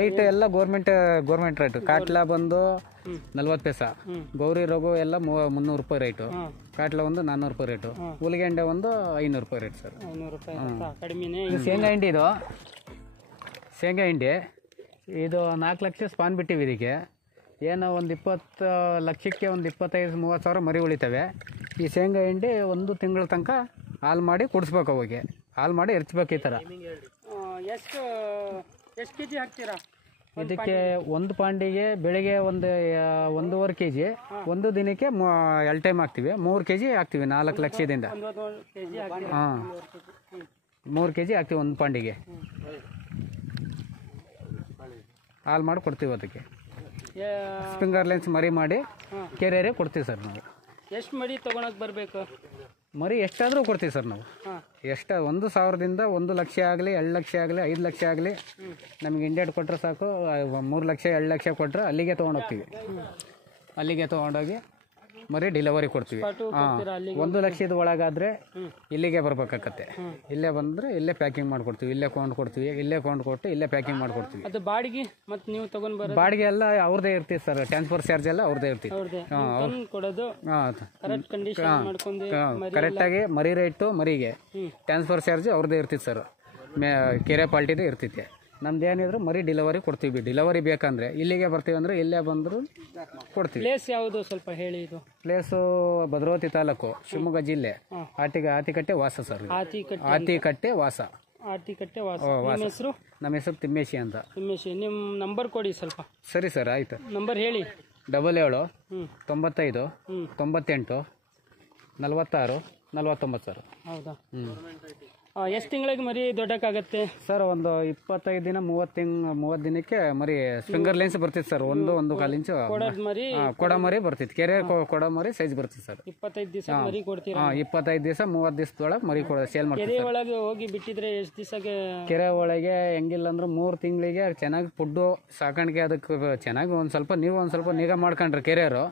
Right ಎಲ್ಲ government rate. ಕಾಟ್ಲಾ ಬಂದು 40 ಪೈಸಾ, ಗೌರಿ ರಘು ಎಲ್ಲ 300 ರೂಪಾಯಿ ರೇಟು. ಕಾಟ್ಲಾ ಒಂದು 400 ರೂಪಾಯಿ ರೇಟು. ಹುಲಿಗೆಂಡೆ ಒಂದು 500 ರೂಪಾಯಿ ರೇಟ್ ಸರ್. 500 ರೂಪಾಯಿ. ಇದು ಶೇಂಗಾ ಹಿಂಡಿ. ಇದು ಶೇಂಗಾ ಹಿಂಡಿ ಇದು 4 ಲಕ್ಷ ಸ್ಪಾನ್ ಬಿಟ್ಟಿವಿ. ಇದಕ್ಕೆ ಏನೋ ಒಂದು 20 ಲಕ್ಷಕ್ಕೆ ಒಂದು 25-30 ಸಾವಿರ ಮರಿ ಉಳಿತವೆ. ಈ ಶೇಂಗಾ ಹಿಂಡಿ 1 ತಿಂಗಳ ತನಕ ಹಾಲು ಮಾಡಿ ಕುಡಿಸ್ಬೇಕು. ಅವಾಗೆ ಹಾಲು ಮಾಡಿ ಎರ್ಚ್ಬೇಕು. ಈ ಥರ ಎಷ್ಟು ಕೆಜಿ ಹಾಕ್ತೀರಾ ಇದಕ್ಕೆ? ಒಂದು ಪಾಂಡಿಗೆ ಬೆಳಿಗ್ಗೆ 1.5 kg, ಒಂದು ದಿನಕ್ಕೆ 2 ಟೈಮ್ ಹಾಕ್ತೀವಿ. 3 kg ಹಾಕ್ತೀವಿ 4 ಲಕ್ಷದಿಂದ. ಹಾಂ, 3 kg ಹಾಕ್ತೀವಿ ಒಂದು ಪಾಂಡಿಗೆ. ಹಾಲು ಮಾಡಿ ಕೊಡ್ತೀವಿ. ಅದಕ್ಕೆ ಸ್ಪ್ರಿಂಗರ್ ಲೆನ್ಸ್ ಮರಿ ಮಾಡಿ ಕೆರೆಯರೇ ಕೊಡ್ತೀವಿ ಸರ್ ನಾವು. ಎಷ್ಟು ಮರಿ ತೊಗೊಳಕ್ಕೆ ಬರಬೇಕು? ಮರಿ ಎಷ್ಟಾದರೂ ಕೊಡ್ತೀವಿ ಸರ್ ನಾವು. ಎಷ್ಟು 1,000ದಿಂದ 1 ಲಕ್ಷ ಆಗಲಿ, 2 ಲಕ್ಷ ಆಗಲಿ, 5 ಲಕ್ಷ ಆಗಲಿ, ನಮ್ಗೆ ಇಂಡಿಯೇಟ್ ಕೊಟ್ಟರೆ ಸಾಕು. 3 ಲಕ್ಷ 2 ಲಕ್ಷ ಕೊಟ್ಟರೆ ಅಲ್ಲಿಗೆ ತೊಗೊಂಡೋಗ್ತೀವಿ. ಅಲ್ಲಿಗೆ ತೊಗೊಂಡೋಗಿ ಮರಿ ಡೆಲಿವರಿ ಕೊಡ್ತೀವಿ. 1 ಲಕ್ಷದ ಒಳಗಾದರೆ ಇಲ್ಲಿಗೆ ಬರ್ಬೇಕಾಗತ್ತೆ. ಇಲ್ಲೇ ಬಂದರೆ ಇಲ್ಲೇ ಪ್ಯಾಕಿಂಗ್ ಮಾಡಿಕೊಡ್ತೀವಿ. ಇಲ್ಲೇ ಕೊಂಡು ಕೊಡ್ತೀವಿ. ಇಲ್ಲೇ ಕೊಂಡು ಕೊಟ್ಟು ಇಲ್ಲೇ ಪ್ಯಾಕಿಂಗ್ ಮಾಡಿಕೊಡ್ತೀವಿ. ಅದು ಬಾಡಿಗೆ ಮತ್ತು ನೀವು ತೊಗೊಂಡ್ಬರೋದು? ಬಾಡಿಗೆ ಎಲ್ಲ ಅವ್ರದ್ದೇ ಇರ್ತೀವಿ ಸರ್. ಟ್ರಾನ್ಸ್ಫರ್ ಚಾರ್ಜ್ ಎಲ್ಲ ಅವ್ರದ್ದೇ ಇರ್ತೀವಿ. ಕೊಡೋದು ಕರೆಕ್ಟಾಗಿ ಮರಿ ರೇಟು, ಮರಿಗೆ ಟ್ರಾನ್ಸ್ಫರ್ ಚಾರ್ಜ್ ಅವ್ರದ್ದೇ ಇರ್ತಿತ್ತು ಸರ್. ಕೆರೆ ಪಾಲ್ಟಿದೇ ಇರ್ತೈತೆ. ನಮ್ದು ಏನಿದ್ರು ಮರಿ ಡೆಲಿವರಿ ಕೊಡ್ತೀವಿ. ಡೆಲಿವರಿ ಬೇಕಂದ್ರೆ ಇಲ್ಲಿಗೆ ಬರ್ತೀವಿ ಅಂದರೆ ಇಲ್ಲೇ ಬಂದರೂ ಕೊಡ್ತೀವಿ. ಪ್ಲೇಸ್ ಯಾವುದು ಸ್ವಲ್ಪ ಹೇಳಿ? ಇದು ಪ್ಲೇಸು ಭದ್ರಾವತಿ ತಾಲೂಕು, ಶಿವಮೊಗ್ಗ ಜಿಲ್ಲೆ, ಆತಿಕಟ್ಟೆ ವಾಸ ಸರ್. ಆತಿಕಟ್ಟೆ ವಾಸ. ನಿಮ್ಮ ಹೆಸರು? ನಮ್ಮ ಹೆಸರು ತಿಮ್ಮೇಶಿ ಅಂತ. ತಿಮ್ಮೇಶಿ, ನಿಮ್ಮ ನಂಬರ್ ಕೊಡಿ ಸ್ವಲ್ಪ. ಸರಿ ಸರ್, ಆಯ್ತು. ನಂಬರ್ ಹೇಳಿ. 77 95 98 46 49 ಸರ್. ಹೌದಾ? ಎಷ್ಟು ತಿಂಗಳಿಗೆ ಮರಿ ದೊಡ್ಡಕ್ಕಾಗತ್ತೆ ಸರ್? ಒಂದು 25 ದಿನ 30 ದಿನಕ್ಕೆ ಮರಿ ಸ್ಪ್ರಿಂಗರ್ ಲೆನ್ಸ್ ಬರ್ತಿತ್ತು ಸರ್. 1.25 ಇಂಚು ಕೊಡ ಮರಿ ಬರ್ತಿತ್ತು. ಕೆರೆ ಕೊಡ ಮರಿ ಸೈಜ್ ಬರ್ತಿತ್ತು ಸರ್. 25 ದಿವಸ ಮರಿ ಕೊಡ್ತೀರಾ? 25 ದಿವಸ 30 ದಿವಸದೊಳಗೆ ಮರಿ ಸೇಲ್ ಮಾಡ್ತೀವಿ. ಕೆರೆ ಒಳಗೆ ಹೋಗಿ ಬಿಟ್ಟಿದ್ರೆ ಎಷ್ಟು ದಿವಸಕ್ಕೆ? ಕೆರೆ ಒಳಗೆ ಹೆಂಗಿಲ್ಲ ಅಂದ್ರೆ 3 ತಿಂಗಳಿಗೆ ಚೆನ್ನಾಗಿ ಫುಡ್ಡು ಸಾಕಾಣಿಕೆ ಅದಕ್ಕೆ ಚೆನ್ನಾಗಿ ಒಂದು ಸ್ವಲ್ಪ ನಿಗಾ ಮಾಡ್ಕೊಂಡ್ರೆ ಕೆರೆಯವರು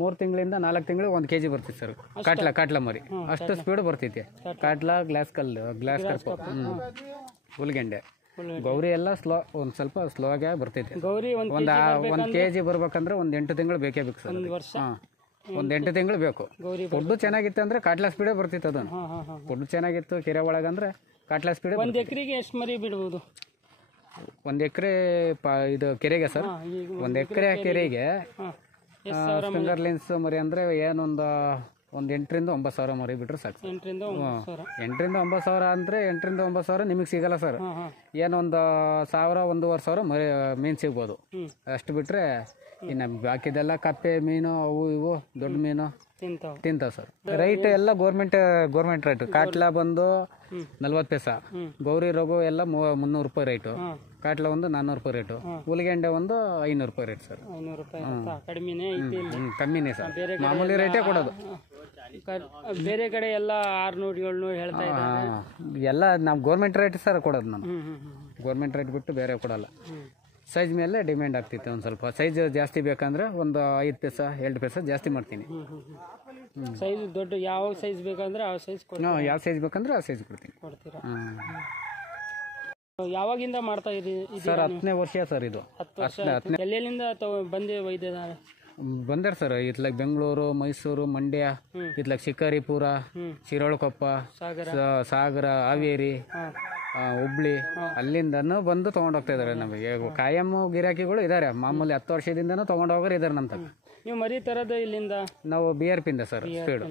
3 ತಿಂಗಳಿಂದ 4 ತಿಂಗಳು 1 kg ಬರ್ತಿತ್ತು ಸರ್. ಕಾಟ್ಲಾ ಮರಿ ಅಷ್ಟು ಸ್ಪೀಡ್ ಬರ್ತೈತಿ. ಕಾಟ್ಲಾ, ಗ್ಲಾಸ್ ಕರ್ಪು, ಹುಲ್ಗೆಂಡೆ, ಗೌರಿ ಎಲ್ಲ ಒಂದು ಸ್ವಲ್ಪ ಸ್ಲೋ ಆಗಿ ಬರ್ತೈತಿ. ಗೌರಿ 1 kg ಬರ್ಬೇಕಂದ್ರೆ 8 ತಿಂಗಳು ಬೇಕೇ ಬೇಕು ಸರ್. ಒಂದು 8 ತಿಂಗಳು ಬೇಕು. ಫುಡ್ ಚೆನ್ನಾಗಿತ್ತು ಅಂದ್ರೆ ಕಾಟ್ಲಾ ಸ್ಪೀಡೇ ಬರ್ತಿತ್ತು. ಅದನ್ನು ಫುಡ್ ಚೆನ್ನಾಗಿತ್ತು ಕೆರೆ ಒಳಗಂದ್ರೆ ಕಾಟ್ಲಾ ಸ್ಪೀಡ್. 1 ಎಕರೆಗೆ ಎಷ್ಟು ಮರಿ ಬಿಡ್ಬೋದು? 1 ಎಕರೆ ಇದು ಕೆರೆಗೆ ಸರ್? 1 ಎಕರೆ ಕೆರೆಗೆ ಸ್ಪ್ರಿಂಗರ್ ಲೆನ್ಸ್ ಮರಿ ಅಂದ್ರೆ ಏನೊಂದು 8ರಿಂದ 9 ಸಾವಿರ ಮರಿ ಬಿಟ್ರೆ ಸಾಕು. 8ರಿಂದ 9 ಸಾವಿರ ಅಂದ್ರೆ 8ರಿಂದ 9 ಸಾವಿರ ನಿಮಗೆ ಸಿಗಲ್ಲ ಸರ್. ಏನೊಂದು 1000 1,500 ಸಾವಿರ ಮರಿ ಮೀನು ಸಿಗ್ಬೋದು. ಅಷ್ಟು ಬಿಟ್ರೆ ಇನ್ನು ಬಾಕಿದೆಲ್ಲ ಕಪ್ಪೆ ಮೀನು ಅವು ಇವು ದೊಡ್ಡ ಮೀನು ತಿಂತಾವ ಸರ್. ರೈಟ್ ಎಲ್ಲ ಗೌರ್ಮೆಂಟ್ ರೇಟ್. ಕಾಟ್ಲಾ ಬಂದು 40 ಪೈಸಾ, ಗೌರಿ ರಘು ಎಲ್ಲ 300 ರೂಪಾಯಿ ರೇಟು. ಕಾಟ್ಲಾ ಒಂದು 400 ರೂಪಾಯಿ ರೇಟು. ಹುಲಿಗೆಂಡೆ ಒಂದು 500 ರೂಪಾಯಿ ರೇಟ್ ಸರ್. ಕಮ್ಮಿನೇ ಸರ್. ಮಾಮೂಲಿ ರೇಟೇ ಕೊಡೋದು. ಬೇರೆ ಕಡೆ ಎಲ್ಲ 600-700 ಹೇಳ್ತಾ ಇದ್ದಾರೆ. ಎಲ್ಲ ನಾವು ಗೌರ್ಮೆಂಟ್ ರೇಟ್ ಸರ್ ಕೊಡೋದು. ನಾನು ಗೌರ್ಮೆಂಟ್ ರೇಟ್ ಬಿಟ್ಟು ಬೇರೆ ಕೊಡಲ್ಲ. ಸೈಜ್ ಮೇಲೆ ಡಿಮ್ಯಾಂಡ್ ಆಗ್ತಿತ್ತು. ಒಂದು ಸ್ವಲ್ಪ ಸೈಜ್ ಜಾಸ್ತಿ ಬೇಕಂದ್ರೆ ಒಂದು 5 ಪೈಸಾ 2 ಪೈಸಾ ಜಾಸ್ತಿ ಮಾಡ್ತೀನಿ. ಸೈಜ್ ದೊಡ್ಡ ಯಾವ ಸೈಜ್ ಬೇಕಂದ್ರೆ ಆ ಸೈಜ್ ಯಾವ ಸೈಜ್ ಬೇಕಂದ್ರೆ ಆ ಸೈಜ್ ಕೊಡ್ತೀರಾ? ಯಾವಾಗಿಂದ ಮಾಡ್ತಾ ಇದ್ದೀರಿ ಸರ್? 10ನೇ ವರ್ಷ ಸರ್ ಇದು. 10 ವರ್ಷ. ಎಲ್ಲೆಲ್ಲಿಂದ ಬಂದು ಒಯ್ದಿದ್ದಾರೆ? ಬಂದಾರ ಸರ್. ಇತ್ಲಾಗ ಬೆಂಗಳೂರು, ಮೈಸೂರು, ಮಂಡ್ಯ, ಇತ್ಲಾಗ ಶಿಕಾರಿಪುರ, ಶಿರಾಳಕೊಪ್ಪ, ಸಾಗರ, ಹಾವೇರಿ, ಹುಬ್ಳಿ, ಅಲ್ಲಿಂದನೂ ಬಂದು ತೊಗೊಂಡೋಗ್ತಾ ಇದಾರೆ. ನಮಗೆ ಕಾಯಂ ಗಿರಾಕಿಗಳು ಇದ್ದಾರೆ. ಮಾಮೂಲಿ 10 ವರ್ಷದಿಂದನೂ ತೊಗೊಂಡೋಗೋರು ಇದ್ದಾರೆ ನಮ್ಮ ತನಕ. ನೀವು ಮರಿ ತರೋದು ಇಲ್ಲಿಂದ? ನಾವು BRP ಇಂದ ಸರ್. ಸ್ಪೀಡ್.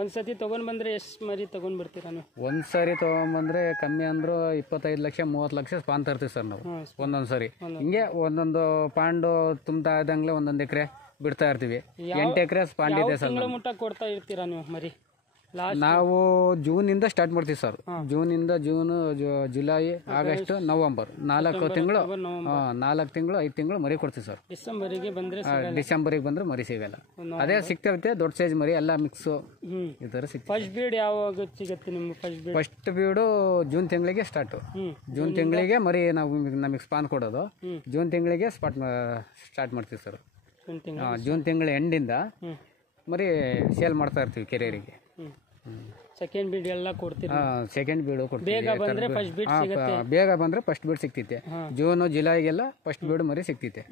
ಒಂದ್ಸತಿ ತಗೊಂಡ್ ಬಂದ್ರೆ ಎಷ್ಟು ಮರಿ ತಗೊಂಡ್ ಬರ್ತೀರಾ ನೀವು? ಒಂದ್ಸರಿ ತಗೊಂಡ್ಬಂದ್ರೆ ಕಮ್ಮಿ ಅಂದ್ರು 25 ಲಕ್ಷ 30 ಲಕ್ಷ ಸ್ಪಾನ್ ತರ್ತೀವಿ ಸರ್ ನಾವು. ಒಂದೊಂದ್ ಸರಿ ಹಿಂಗೆ ಒಂದೊಂದು ಪಾಂಡು ತುಂಬ್ತಾ ಇದ್ದಂಗ್ಲೆ 1 ಎಕರೆ ಬಿಡ್ತಾ ಇರ್ತೀವಿ. 8 ಎಕರೆ ಸ್ಪಾಂಡ್ ಇದೆ ಸರ್. ಮುಟ್ಟ ಕೊಡ್ತಾ ಇರ್ತೀರಾ ನೀವು ಮರಿ? ನಾವು ಜೂನಿಂದ ಸ್ಟಾರ್ಟ್ ಮಾಡ್ತೀವಿ sir. June, July, August, November 4 ತಿಂಗಳು 5 ತಿಂಗಳು ಮರಿ ಕೊಡ್ತೀವಿ ಸರ್. ಡಿಸೆಂಬರಿಗೆ ಬಂದ್ರೆ ಮರಿ ಸಿಗಲ್ಲ. ಅದೇ ಸಿಗ್ತೈತೆ ದೊಡ್ಡ ಸೈಜ್ ಮರಿ ಎಲ್ಲ ಮಿಕ್ಸ್ ಈ ತರ ಸಿಗ್ತದೆ. ಫಸ್ಟ್ ಬೀಡ್ ಯಾವಾಗ ಸಿಗುತ್ತೆ ನಿಮ್ಗೆ? ಫಸ್ಟ್ ಬೀಡು ಜೂನ್ ತಿಂಗಳಿಗೆ ಸ್ಟಾರ್ಟ್. ಜೂನ್ ತಿಂಗಳಿಗೆ ಮರಿ ನಮಗೆ ಸ್ಪಾನ್ ಕೊಡೋದು. ಜೂನ್ ತಿಂಗಳಿಗೆ ಸ್ಟಾರ್ಟ್ ಮಾಡ್ತೀವಿ ಸರ್. ಜೂನ್ ತಿಂಗಳ ಎಂಡಿಂದ ಮರಿ ಸೇಲ್ ಮಾಡ್ತಾ ಇರ್ತೀವಿ ಕೆರೆಯರಿಗೆ. ಸೆಕೆಂಡ್ ಬೀಡ್ ಎಲ್ಲ ಕೊಡ್ತೀರಿ? ಸೆಕೆಂಡ್ ಬೀಡು ಕೊಡ್ತೀವಿ. ಬೇಗ ಬಂದ್ರೆ ಫಸ್ಟ್ ಬೀಡ್ ಸಿಗುತ್ತೆ. ಬೇಗ ಬಂದ್ರೆ ಫಸ್ಟ್ ಬೀಡ್ ಸಿಗ್ತೈತೆ. ಜೂನ್ ಜುಲೈಗೆಲ್ಲ ಫಸ್ಟ್ ಬೀಡ್ ಮರಿ ಸಿಗ್ತೈತೆ.